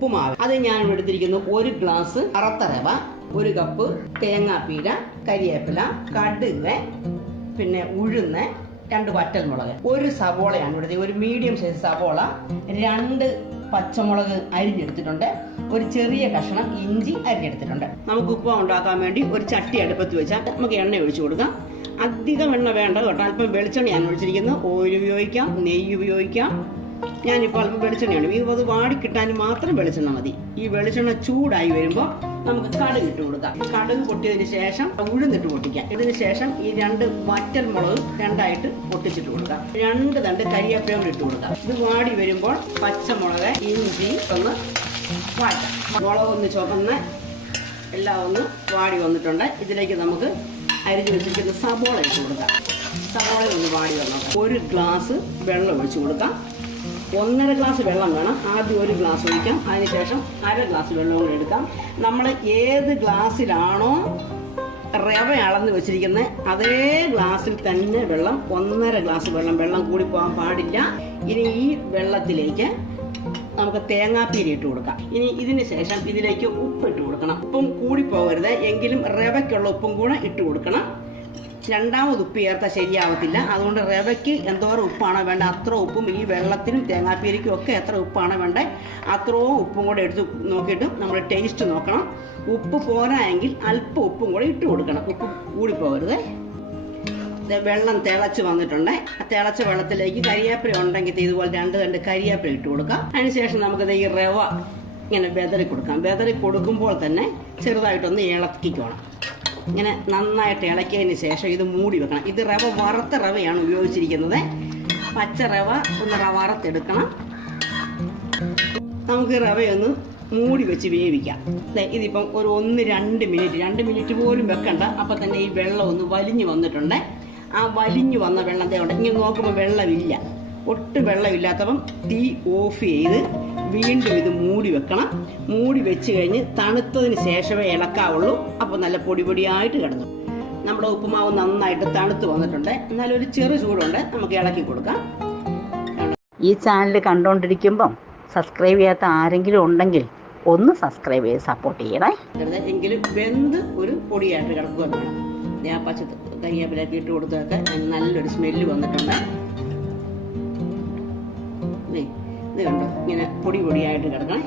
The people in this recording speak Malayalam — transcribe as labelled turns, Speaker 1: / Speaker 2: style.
Speaker 1: ഉപ്പുമാവ്. അത് ഞാൻ എടുത്തിരിക്കുന്നു ഒരു ഗ്ലാസ് അറത്ത റവ ഒരു കപ്പ് തേങ്ങാപ്പീര കരിയേപ്പില കടുക് പിന്നെ ഉഴുന്ന് രണ്ട് വറ്റൽമുളക്. ഒരു സവോളയാണ് ഇവിടുത്തെ ഒരു മീഡിയം സൈസ് സവോള. രണ്ട് പച്ചമുളക് അരിഞ്ഞെടുത്തിട്ടുണ്ട്. ഒരു ചെറിയ കഷ്ണം ഇഞ്ചി അരിഞ്ഞെടുത്തിട്ടുണ്ട്. നമുക്ക് ഉപ്പ ഉണ്ടാക്കാൻ വേണ്ടി ഒരു ചട്ടി അടുപ്പത്ത് വെച്ചാൽ നമുക്ക് എണ്ണ ഒഴിച്ചു കൊടുക്കാം. അധികം എണ്ണ വേണ്ട കേട്ടോ. അല്പം വെളിച്ചെണ്ണയാണ് ഒഴിച്ചിരിക്കുന്നത്. ഓയിൽ ഉപയോഗിക്കാം നെയ്യ് ഉപയോഗിക്കാം. ഞാനിപ്പോൾ അല്പം വെളിച്ചെണ്ണയാണ് ഈ അത് വാടി കിട്ടാൻ മാത്രം വെളിച്ചെണ്ണ മതി. ഈ വെളിച്ചെണ്ണ ചൂടായി വരുമ്പോൾ നമുക്ക് കടുക് ഇട്ട് കൊടുക്കാം. കടുക് പൊട്ടിയതിന് ശേഷം ഉഴുന്നിട്ട് പൊട്ടിക്കാം. ഇതിന് ശേഷം ഈ രണ്ട് വറ്റൽ മുളക് രണ്ടായിട്ട് പൊട്ടിച്ചിട്ട് കൊടുക്കാം. രണ്ട് തണ്ട് കരിയാപ്പിലും ഇട്ട് കൊടുക്കാം. ഇത് വാടി വരുമ്പോൾ പച്ചമുളക് ഇഞ്ചി ഒന്ന് വാട്ടാം. മുളക് ഒന്ന് ചുവന്ന് എല്ലാം ഒന്ന് വാടി വന്നിട്ടുണ്ട്. ഇതിലേക്ക് നമുക്ക് അരിഞ്ഞു വെച്ചിരിക്കുന്ന സബോള ഇട്ട് കൊടുക്കാം. സബോള ഒന്ന് വാടി വന്നോട്ടെ ഒരു ഗ്ലാസ് വെള്ളം ഒഴിച്ചു കൊടുക്കാം. ഒന്നര ഗ്ലാസ് വെള്ളം വേണം. ആദ്യം ഒരു ഗ്ലാസ് ഒഴിക്കാം. അതിനുശേഷം അര ഗ്ലാസ് വെള്ളം കൂടി എടുക്കാം. നമ്മൾ ഏത് ഗ്ലാസ്സിലാണോ റവ അളന്ന് വെച്ചിരിക്കുന്നത് അതേ ഗ്ലാസ്സിൽ തന്നെ വെള്ളം ഒന്നര ഗ്ലാസ് വെള്ളം വെള്ളം കൂടി പോകാൻ പാടില്ല. ഇനി ഈ വെള്ളത്തിലേക്ക് നമുക്ക് തേങ്ങാപ്പീരി ഇട്ട് കൊടുക്കാം. ഇനി ഇതിന് ശേഷം ഇതിലേക്ക് ഉപ്പ് ഇട്ട് കൊടുക്കണം. ഉപ്പും കൂടി പോകരുത്. എങ്കിലും റവയ്ക്കുള്ള ഉപ്പും കൂടെ ഇട്ട് കൊടുക്കണം. രണ്ടാമത് ഉപ്പ് ചേർത്താൽ ശരിയാവത്തില്ല. അതുകൊണ്ട് റവയ്ക്ക് എന്തോരം ഉപ്പാണോ വേണ്ട അത്ര ഉപ്പും ഈ വെള്ളത്തിനും തേങ്ങാപ്പീരിക്കും ഒക്കെ എത്ര ഉപ്പാണോ വേണ്ടത്. അത്രയും ഉപ്പും കൂടെ എടുത്ത് നോക്കിയിട്ട് നമ്മൾ ടേസ്റ്റ് നോക്കണം. ഉപ്പ് പോരായെങ്കിൽ അല്പം ഉപ്പും കൂടെ ഇട്ട് കൊടുക്കണം. ഉപ്പ് കൂടി പോകരുത് ദേ വെള്ളം തിളച്ച് വന്നിട്ടുണ്ട്. ആ തിളച്ച വെള്ളത്തിലേക്ക് കരിയാപ്പില ഉണ്ടെങ്കിൽ ഇതുപോലെ രണ്ട് രണ്ട് കരിയാപ്പില ഇട്ട് കൊടുക്കാം. അതിനുശേഷം നമുക്ക് ദേ ഈ റവ ഇങ്ങനെ ബെതറി കൊടുക്കാം. ബെതറി കൊടുക്കുമ്പോൾ തന്നെ ചെറുതായിട്ടൊന്ന് ഇളക്കിക്കോണം. ഇങ്ങനെ നന്നായിട്ട് ഇളക്കിയതിന് ശേഷം ഇത് മൂടി വെക്കണം. ഇത് റവ വറുത്ത റവയാണ് ഉപയോഗിച്ചിരിക്കുന്നത്. പച്ച റവ ഒന്ന് റവ വറുത്തെടുക്കണം. നമുക്ക് റവയൊന്ന് മൂടി വെച്ച് വേവിക്കാം. ഇതിപ്പം ഒരു ഒന്ന് രണ്ട് മിനിറ്റ്. രണ്ട് മിനിറ്റ് പോലും വെക്കണ്ട. അപ്പം തന്നെ ഈ വെള്ളം ഒന്ന് വലിഞ്ഞു വന്നിട്ടുണ്ട്. ആ വലിഞ്ഞു വന്ന വെള്ളം ഉണ്ട് ഇങ്ങനെ നോക്കുമ്പോൾ വെള്ളമില്ല. ഒട്ടും വെള്ളമില്ലാത്തപ്പം തീ ഓഫ് ചെയ്ത് വീണ്ടും ഇത് മൂടി വെക്കണം. മൂടി വെച്ച് കഴിഞ്ഞ് തണുത്തതിന് ശേഷമേ ഇളക്കാവുള്ളൂ. അപ്പോൾ നല്ല പൊടി പൊടിയായിട്ട് കിടന്നു. നമ്മുടെ ഉപ്പുമാവ് നന്നായിട്ട് തണുത്ത് വന്നിട്ടുണ്ട്. എന്നാലും ഒരു ചെറു ചൂടുണ്ട്. നമുക്ക് ഇളക്കി കൊടുക്കാം.
Speaker 2: ഈ ചാനൽ കണ്ടുകൊണ്ടിരിക്കുമ്പം സബ്സ്ക്രൈബ് ചെയ്യാത്ത ആരെങ്കിലും ഉണ്ടെങ്കിൽ ഒന്ന് സബ്സ്ക്രൈബ് ചെയ്ത് സപ്പോർട്ട് ചെയ്യണേ.
Speaker 1: എങ്കിലും വെന്ത് ഒരു പൊടിയായിട്ട് കിടക്കുക ഞാൻ പച്ച കരിയാപ്പിലൊക്കെ ഇട്ട് കൊടുത്തൊക്കെ നല്ലൊരു സ്മെല്ല് വന്നിട്ടുണ്ട്. ഇത് കണ്ടോ ഇങ്ങനെ പൊടി പൊടിയായിട്ട് കിടക്കണേ.